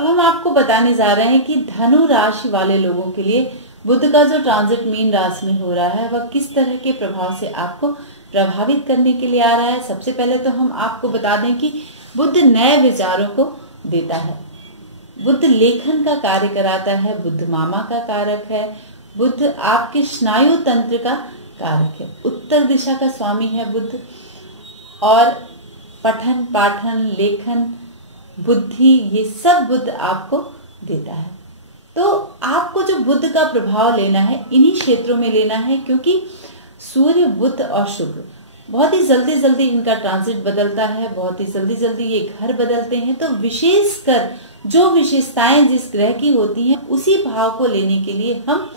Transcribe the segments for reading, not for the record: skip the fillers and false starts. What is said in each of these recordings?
अब हम आपको बताने जा रहे हैं कि धनु राशि वाले लोगों के लिए बुध का जो ट्रांजिट मीन राशि में हो रहा है वह किस तरह के प्रभाव से आपको प्रभावित करने के लिए आ रहा है। सबसे पहले तो हम आपको बता दें कि बुध नए विचारों को देता है, बुध लेखन का कार्य कराता है, बुध मामा का कारक है, बुध आपके स्नायु तंत्र का कारक है, उत्तर दिशा का स्वामी है बुध, और पठन पाठन लेखन बुद्धि ये सब बुध आपको देता है। तो आपको जो बुध का प्रभाव लेना है इन्हीं क्षेत्रों में लेना है, क्योंकि सूर्य बुध और शुक्र बहुत ही जल्दी जल्दी इनका ट्रांजिट बदलता है, बहुत ही जल्दी जल्दी ये घर बदलते हैं। तो विशेषकर जो विशेषताएं जिस ग्रह की होती हैं उसी भाव को लेने के लिए हम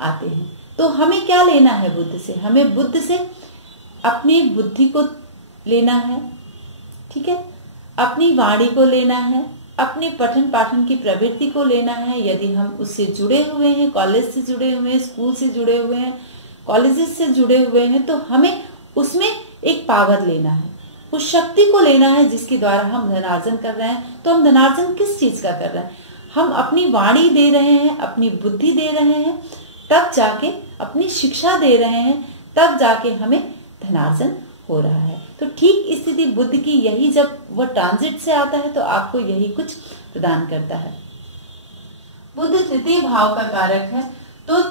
आते हैं। तो हमें क्या लेना है बुध से? हमें बुध से अपनी बुद्धि को लेना है, ठीक है, अपनी वाणी को लेना है, अपने पठन पाठन की प्रवृत्ति को लेना है। यदि हम उससे जुड़े हुए हैं, कॉलेज से जुड़े हुए हैं, स्कूल से जुड़े हुए हैं, कॉलेजेस से जुड़े हुए हैं, तो हमें उसमें एक पावर लेना है, उस शक्ति को लेना है जिसके द्वारा हम धनार्जन कर रहे हैं। तो हम धनार्जन किस चीज का कर रहे हैं? हम अपनी वाणी दे रहे हैं, अपनी बुद्धि दे रहे हैं, तब जाके अपनी शिक्षा दे रहे हैं, तब जाके हमें धनार्जन हो रहा है। तो ठीक स्थिति बुध की यही, जब वह ट्रांजिट से आता है तो आपको यही कुछ प्रदान करता है। बुध तृतीय भाव का कारक है, तो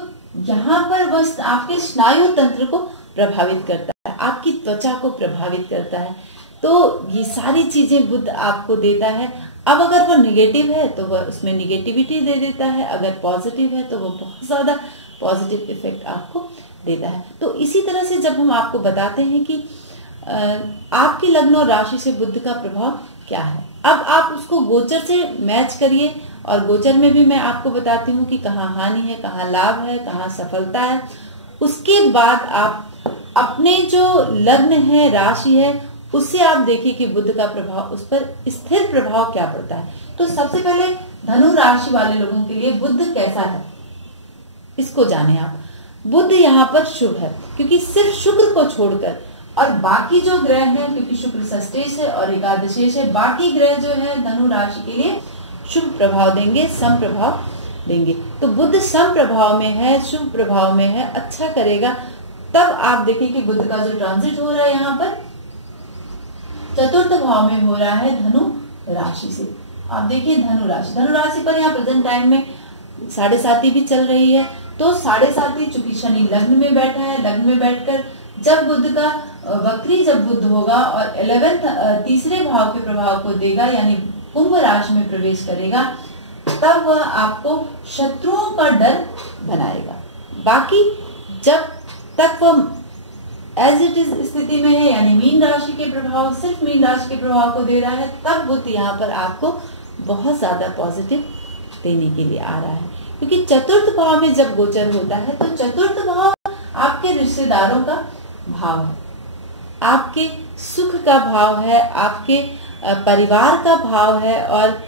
यहाँ पर वह आपके स्नायु तंत्र को प्रभावित करता है, आपकी त्वचा को प्रभावित करता है। तो ये सारी चीजें बुध आपको देता है। अब अगर वो निगेटिव है तो वह उसमें निगेटिविटी दे देता है, अगर पॉजिटिव है तो वो बहुत ज्यादा पॉजिटिव इफेक्ट आपको देता है। तो इसी तरह से जब हम आपको बताते हैं कि आपकी लग्न और राशि से बुध का प्रभाव क्या है, अब आप उसको गोचर से मैच करिए, और गोचर में भी मैं आपको बताती हूँ कि कहाँ हानि है, कहाँ लाभ है, कहाँ सफलता है। उसके बाद आप अपने जो लग्न है, राशि है, उससे आप देखिए कि बुध का प्रभाव, उस पर स्थिर प्रभाव क्या पड़ता है। तो सबसे पहले धनु राशि वाले लोगों के लिए बुध कैसा है इसको जाने आप। बुध यहाँ पर शुभ है, क्योंकि सिर्फ शुक्र को छोड़कर और बाकी जो ग्रह हैं, क्योंकि शुक्र षष्ठेश है और एकादशेश है, बाकी ग्रह जो है धनु राशि के लिए शुभ प्रभाव देंगे, सम प्रभाव देंगे। तो बुध सम प्रभाव में है, शुभ प्रभाव में है, अच्छा करेगा। तब आप देखिए कि बुध का जो ट्रांजिट हो रहा है यहाँ पर चतुर्थ भाव में हो रहा है धनु राशि से। आप देखिए धनु राशि पर यहाँ प्रेजेंट टाइम में 7.5 भी चल रही है। तो 7.5 चूंकि शनि लग्न में बैठा है, लग्न में बैठकर जब बुध का वक्री जब बुध होगा और 11th तीसरे भाव के प्रभाव को देगा, यानी कुंभ राशि में प्रवेश करेगा, तब वह आपको शत्रुओं का डर बनाएगा। बाकी जब तक वह एज इट इज स्थिति में है, यानी मीन राशि के प्रभाव, सिर्फ मीन राशि के प्रभाव को दे रहा है, तब बुध यहाँ पर आपको बहुत ज्यादा पॉजिटिव देने के लिए आ रहा है। क्योंकि चतुर्थ भाव में जब गोचर होता है तो चतुर्थ भाव आपके रिश्तेदारों का भाव है, आपके सुख का भाव है, आपके परिवार का भाव है, और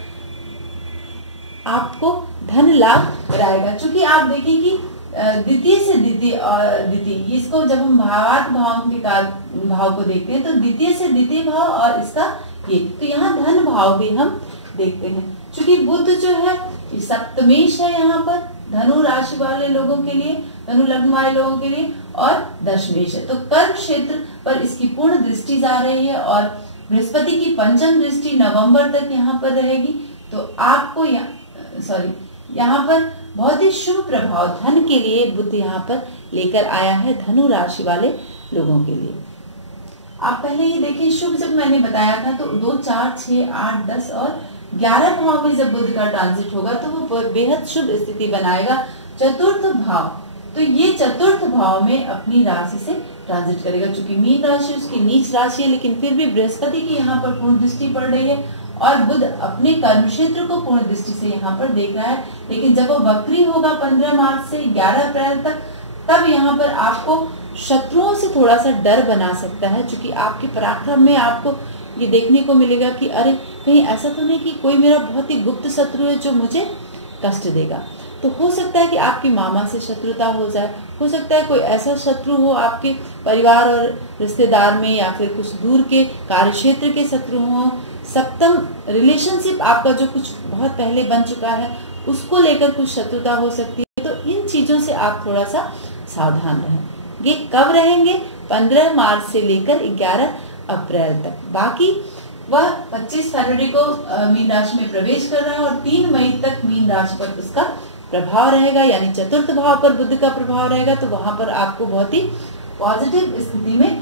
आपको धन लाभ कराएगा। क्योंकि आप देखें कि द्वितीय से द्वितीय और द्वितीय, इसको जब हम भावार्थ भाव के भाव को देखते हैं तो द्वितीय से द्वितीय भाव और इसका ये, तो यहाँ धन भाव भी हम देखते हैं। क्योंकि बुध जो है सप्तमेश है यहाँ पर धनु राशि वाले लोगों के लिए, धनु लग्न वाले लोगों के लिए, और दशमेश है। तो कर्क क्षेत्र पर इसकी पूर्ण दृष्टि जा रही है, और बृहस्पति की पंचम दृष्टि नवंबर तक यहाँ पर रहेगी। तो आपको यहाँ पर बहुत ही शुभ प्रभाव धन के लिए बुध यहाँ पर लेकर आया है धनु राशि वाले लोगों के लिए। आप पहले ही देखिए, शुभ जब मैंने बताया था तो 2, 4, 6, 8, 10 और 11 भाव में जब बुध का ट्रांजिट होगा तो वो बेहद शुभ स्थिति बनाएगा। चतुर्थ भाव, तो ये चतुर्थ भाव में अपनी राशि से ट्रांजिट करेगा। चूंकि मीन राशि उसकी नीच राशि है, लेकिन फिर भी बृहस्पति की यहाँ पर पूर्ण दृष्टि पड़ रही है, और बुध अपने कर्म क्षेत्र को पूर्ण दृष्टि से यहाँ पर देख रहा है। लेकिन जब वो वक्री होगा 15 मार्च से 11 अप्रैल तक, तब यहाँ पर आपको शत्रुओं से थोड़ा सा डर बना सकता है। क्योंकि आपके पराक्रम में आपको ये देखने को मिलेगा कि अरे कहीं ऐसा तो नहीं कि कोई मेरा बहुत ही गुप्त शत्रु है जो मुझे कष्ट देगा। तो हो सकता है कि आपकी मामा से शत्रुता हो जाए, हो सकता है कोई ऐसा शत्रु हो आपके परिवार और रिश्तेदार में, या फिर कुछ दूर के कार्य क्षेत्र के शत्रु हो, सप्तम रिलेशनशिप आपका जो कुछ बहुत पहले बन चुका है उसको लेकर कुछ शत्रुता हो सकती है। तो इन चीजों से आप थोड़ा सा सावधान रहें। ये कब रहेंगे? 15 मार्च से लेकर 11 अप्रैल तक। बाकी वह 25 फरवरी को मीन राशि में प्रवेश कर रहा है और 3 मई तक मीन राशि पर उसका प्रभाव रहेगा, यानी चतुर्थ भाव पर बुध का प्रभाव रहेगा। तो वहां पर आपको बहुत ही पॉजिटिव स्थिति में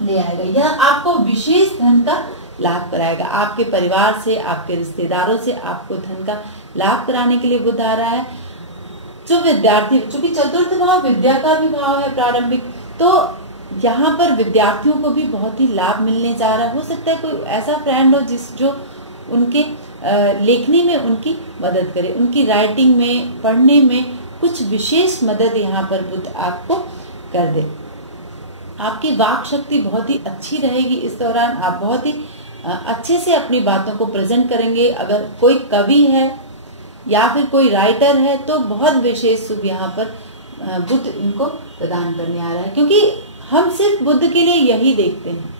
ले आएगा। यह आपको विशेष धन का लाभ कराएगा। आपके परिवार से, आपके रिश्तेदारों से आपको धन का लाभ कराने के लिए बुध आ रहा है। जो विद्यार्थी, चूंकि चतुर्थ भाव विद्या का भी भाव है प्रारंभिक, तो यहाँ पर विद्यार्थियों को भी बहुत ही लाभ मिलने जा रहा है। हो सकता है कोई ऐसा फ्रेंड हो जो उनके लेखनी में उनकी मदद करे, उनकी राइटिंग में, पढ़ने में कुछ विशेष मदद यहाँ पर बुध आपको कर दे। आपकी वाक शक्ति बहुत ही अच्छी रहेगी इस दौरान। आप बहुत ही अच्छे से अपनी बातों को प्रेजेंट करेंगे। अगर कोई कवि है या फिर कोई राइटर है तो बहुत विशेष शुभ यहाँ पर बुध इनको प्रदान करने आ रहा है, क्योंकि हम सिर्फ बुध के लिए यही देखते हैं।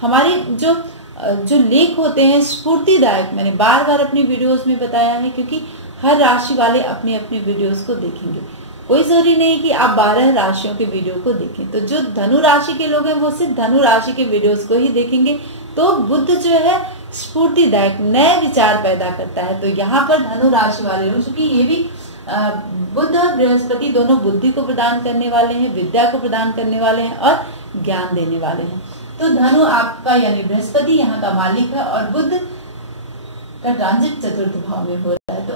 हमारे जो लेख होते हैं स्फूर्तिदायक, मैंने बार बार अपनी वीडियोस में बताया है, क्योंकि हर राशि वाले अपनी अपनी वीडियोस को देखेंगे। कोई जरूरी नहीं कि आप 12 राशियों के वीडियो को देखें। तो जो धनु राशि के लोग हैं वो सिर्फ धनु राशि के वीडियोस को ही देखेंगे। तो बुध जो है स्फूर्तिदायक नए विचार पैदा करता है। तो यहाँ पर धनु राशि वाले लोग, क्योंकि ये भी बुध और बृहस्पति दोनों बुद्धि को प्रदान करने वाले हैं, विद्या को प्रदान करने वाले हैं और ज्ञान देने वाले हैं। तो धनु आपका यानी बृहस्पति यहाँ का मालिक है और बुध का ट्रांजिट चतुर्थ भाव में हो रहा है। तो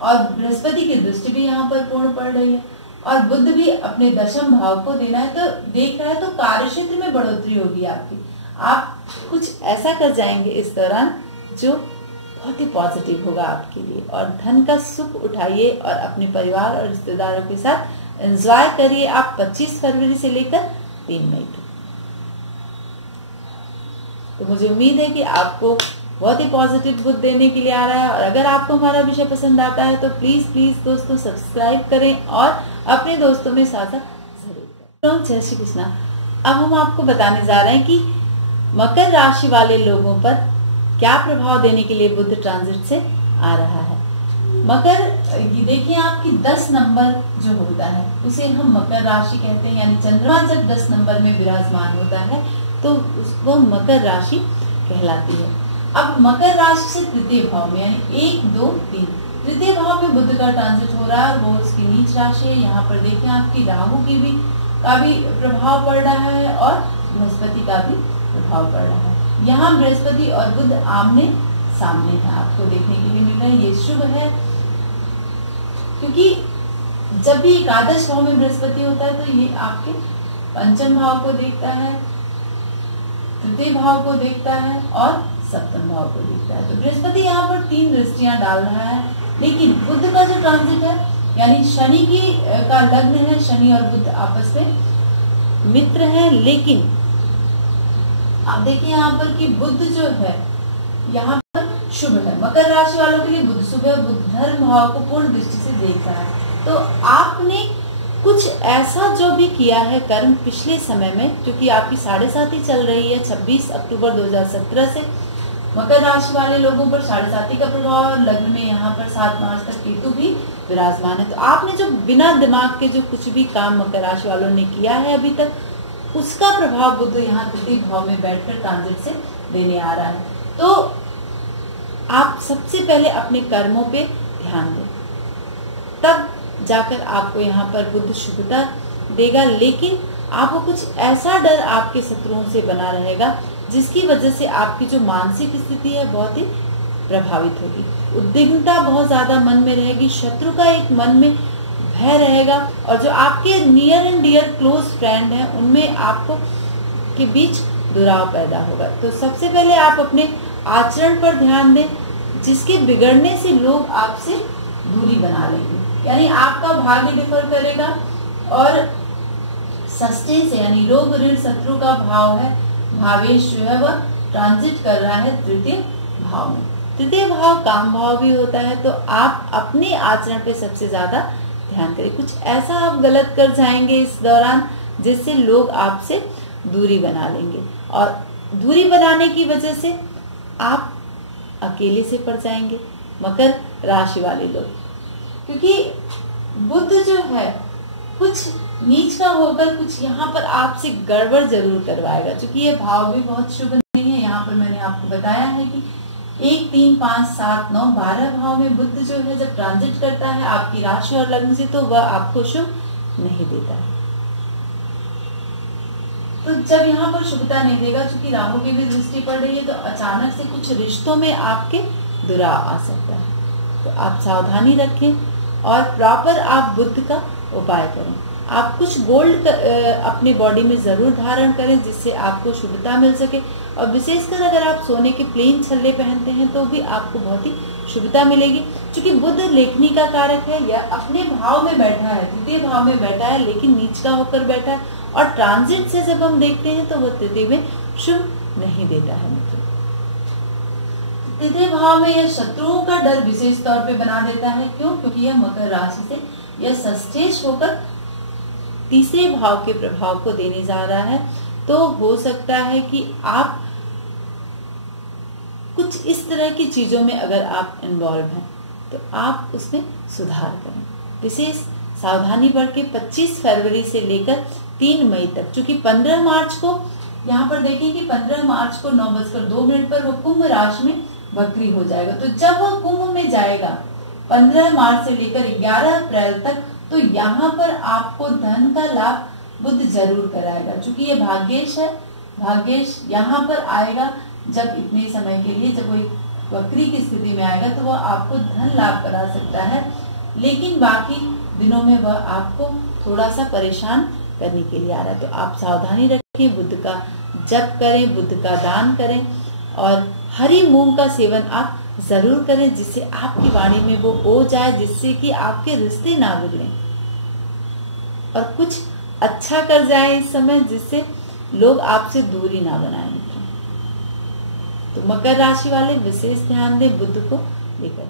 और बृहस्पति की दृष्टि भी यहाँ पर पूर्ण पड़ रही है और बुध भी अपने दशम भाव को देना है, तो देख रहा है। तो कार्य क्षेत्र में बढ़ोतरी होगी आपकी। आप कुछ ऐसा कर जाएंगे इस दौरान जो बहुत ही पॉजिटिव होगा आपके लिए। और धन का सुख उठाइए और अपने परिवार और रिश्तेदारों के साथ एंजॉय करिए आप 25 फरवरी से लेकर 3 मई तक। तो मुझे उम्मीद है कि आपको बहुत ही पॉजिटिव बुध देने के लिए आ रहा है। और अगर आपको हमारा विषय पसंद आता है तो प्लीज दोस्तों सब्सक्राइब करें और अपने दोस्तों में साझा जरूर करें। जय श्री कृष्णा। अब हम आपको बताने जा रहे हैं कि मकर राशि वाले लोगों पर क्या प्रभाव देने के लिए बुध ट्रांजिट से आ रहा है। मकर, ये देखिए आपकी 10 नंबर जो होता है उसे हम मकर राशि कहते हैं, यानी चंद्रमा जब 10 नंबर में विराजमान होता है तो वो मकर राशि कहलाती है। अब मकर राशि से तृतीय भाव में यानी 1, 2, 3 तृतीय भाव में बुध का ट्रांजिट हो रहा है। वो उसकी नीच राशि है। यहाँ पर देखिए आपकी राहु का भी प्रभाव पड़ रहा है और बृहस्पति का भी प्रभाव पड़ रहा है। यहाँ बृहस्पति और बुध आमने सामने है, आपको देखने के लिए मिल रहा है। ये शुभ है, क्योंकि जब भी एकादश भाव में बृहस्पति होता है तो ये आपके पंचम भाव को देखता है, तृतीय भाव को देखता है और सप्तम भाव को देखता है। तो बृहस्पति यहाँ पर 3 दृष्टियां डाल रहा है। लेकिन बुध का जो ट्रांजिट है यानी शनि का लग्न है, शनि और बुध आपस में मित्र हैं। लेकिन आप देखिए यहाँ पर कि बुध जो है यहाँ पर शुभ है। मकर राशि वालों के लिए बुध शुभ है। बुध धर्म भाव को पूर्ण दृष्टि से देख रहा है। तो आपने कुछ ऐसा जो भी किया है कर्म पिछले समय में, क्योंकि आपकी 7.5 चल रही है 26 अक्टूबर 2017 से मकर राशि वाले लोगों पर 7.5 का प्रभाव और लग्न में यहाँ पर 7 मार्च तक केतु भी विराजमान है। तो आपने जो बिना दिमाग के जो कुछ भी काम मकर राशि वालों ने किया है अभी तक, उसका प्रभाव बुध यहाँ तृतीय भाव में बैठकर ट्रांजिट से देने आ रहा है। तो आप सबसे पहले अपने कर्मों पे ध्यान दें, तब जाकर आपको यहाँ पर बुध शुभता देगा। लेकिन आपको कुछ ऐसा डर आपके शत्रुओं से बना रहेगा जिसकी वजह से आपकी जो मानसिक स्थिति है बहुत ही प्रभावित होगी। उद्विग्नता बहुत ज्यादा मन में रहेगी, शत्रु का एक मन में भय रहेगा और जो आपके near and dear close friend हैं उनमें आपको के बीच दुराव पैदा होगा। तो सबसे पहले आप अपने आचरण पर ध्यान दें, जिसके बिगड़ने से लोग आपसे दूरी बना लेंगे, यानी आपका भाग्य डिफर करेगा। और षष्ठी से यानी रोग ऋण शत्रु का भाव है, भावेश जो है वह ट्रांजिट कर रहा है तृतीय भाव में। तृतीय भाव काम भाव भी होता है। तो आप अपने आचरण पे सबसे ज्यादा ध्यान करें। कुछ ऐसा आप गलत कर जाएंगे इस दौरान जिससे लोग आपसे दूरी बना लेंगे और दूरी बनाने की वजह से आप अकेले से पड़ जाएंगे मकर राशि वाले लोग, क्योंकि बुध जो है कुछ नीच का होकर कुछ यहाँ पर आपसे गड़बड़ जरूर करवाएगा, क्योंकि ये भाव भी बहुत शुभ नहीं है। यहाँ पर मैंने आपको बताया है कि 1, 3, 5, 7, 9, 12 भाव में बुध जो है जब ट्रांजिट करता है आपकी राशि और लग्न से, तो वह आपको शुभ नहीं देता है। तो जब यहाँ पर शुभता नहीं देगा, क्योंकि राहु की भी दृष्टि पड़ रही है, तो अचानक से कुछ रिश्तों में आपके दुराव आ सकता है। तो आप सावधानी रखें और प्रॉपर आप बुध का उपाय करें। आप कुछ गोल्ड अपने बॉडी में जरूर धारण करें जिससे आपको शुभता मिल सके, और विशेषकर अगर आप सोने के प्लेन छल्ले पहनते हैं तो भी आपको बहुत ही शुभता मिलेगी। क्योंकि बुध लेखनी का कारक है, यह अपने भाव में बैठा है, द्वितीय भाव में बैठा है, लेकिन नीच का होकर बैठा है, और ट्रांजिट से जब हम देखते हैं तो वह तृतीय में शुभ नहीं देता है मित्रों। तृतीय भाव में यह शत्रुओं का डर विशेष तौर पे बना देता है। क्यों? क्योंकि यह मकर राशि से यह सस्टेज होकर तीसरे भाव के प्रभाव को देने जा रहा है। तो हो सकता है कि आप कुछ इस तरह की चीजों में अगर आप इन्वॉल्व हैं तो आप उसमें सुधार करें। विशेष सावधानी बढ़ के 25 फरवरी से लेकर 3 मई तक, चूंकि 15 मार्च को यहाँ पर देखें कि 15 मार्च को 9:02 पर वो कुंभ राशि में वक्री हो जाएगा। तो जब वो कुंभ में जाएगा 15 मार्च से लेकर 11 अप्रैल तक, तो यहाँ पर आपको धन का लाभ बुध जरूर कराएगा। चूंकि ये भाग्येश है, भाग्येश यहाँ पर आएगा जब इतने समय के लिए, जब वो वक्री की स्थिति में आएगा तो वह आपको धन लाभ करा सकता है, लेकिन बाकी दिनों में वह आपको थोड़ा सा परेशान करने के लिए आ रहा है। तो आप सावधानी रखें, बुध का जप करें, बुध का दान करें, और हरी मूंग का सेवन आप जरूर करें, जिससे आपकी वाणी में वो हो जाए, जिससे कि आपके रिश्ते ना बिगड़े और कुछ अच्छा कर जाए इस समय, जिससे लोग आपसे दूरी ना बनाए। तो मकर राशि वाले विशेष ध्यान दें बुध को लेकर।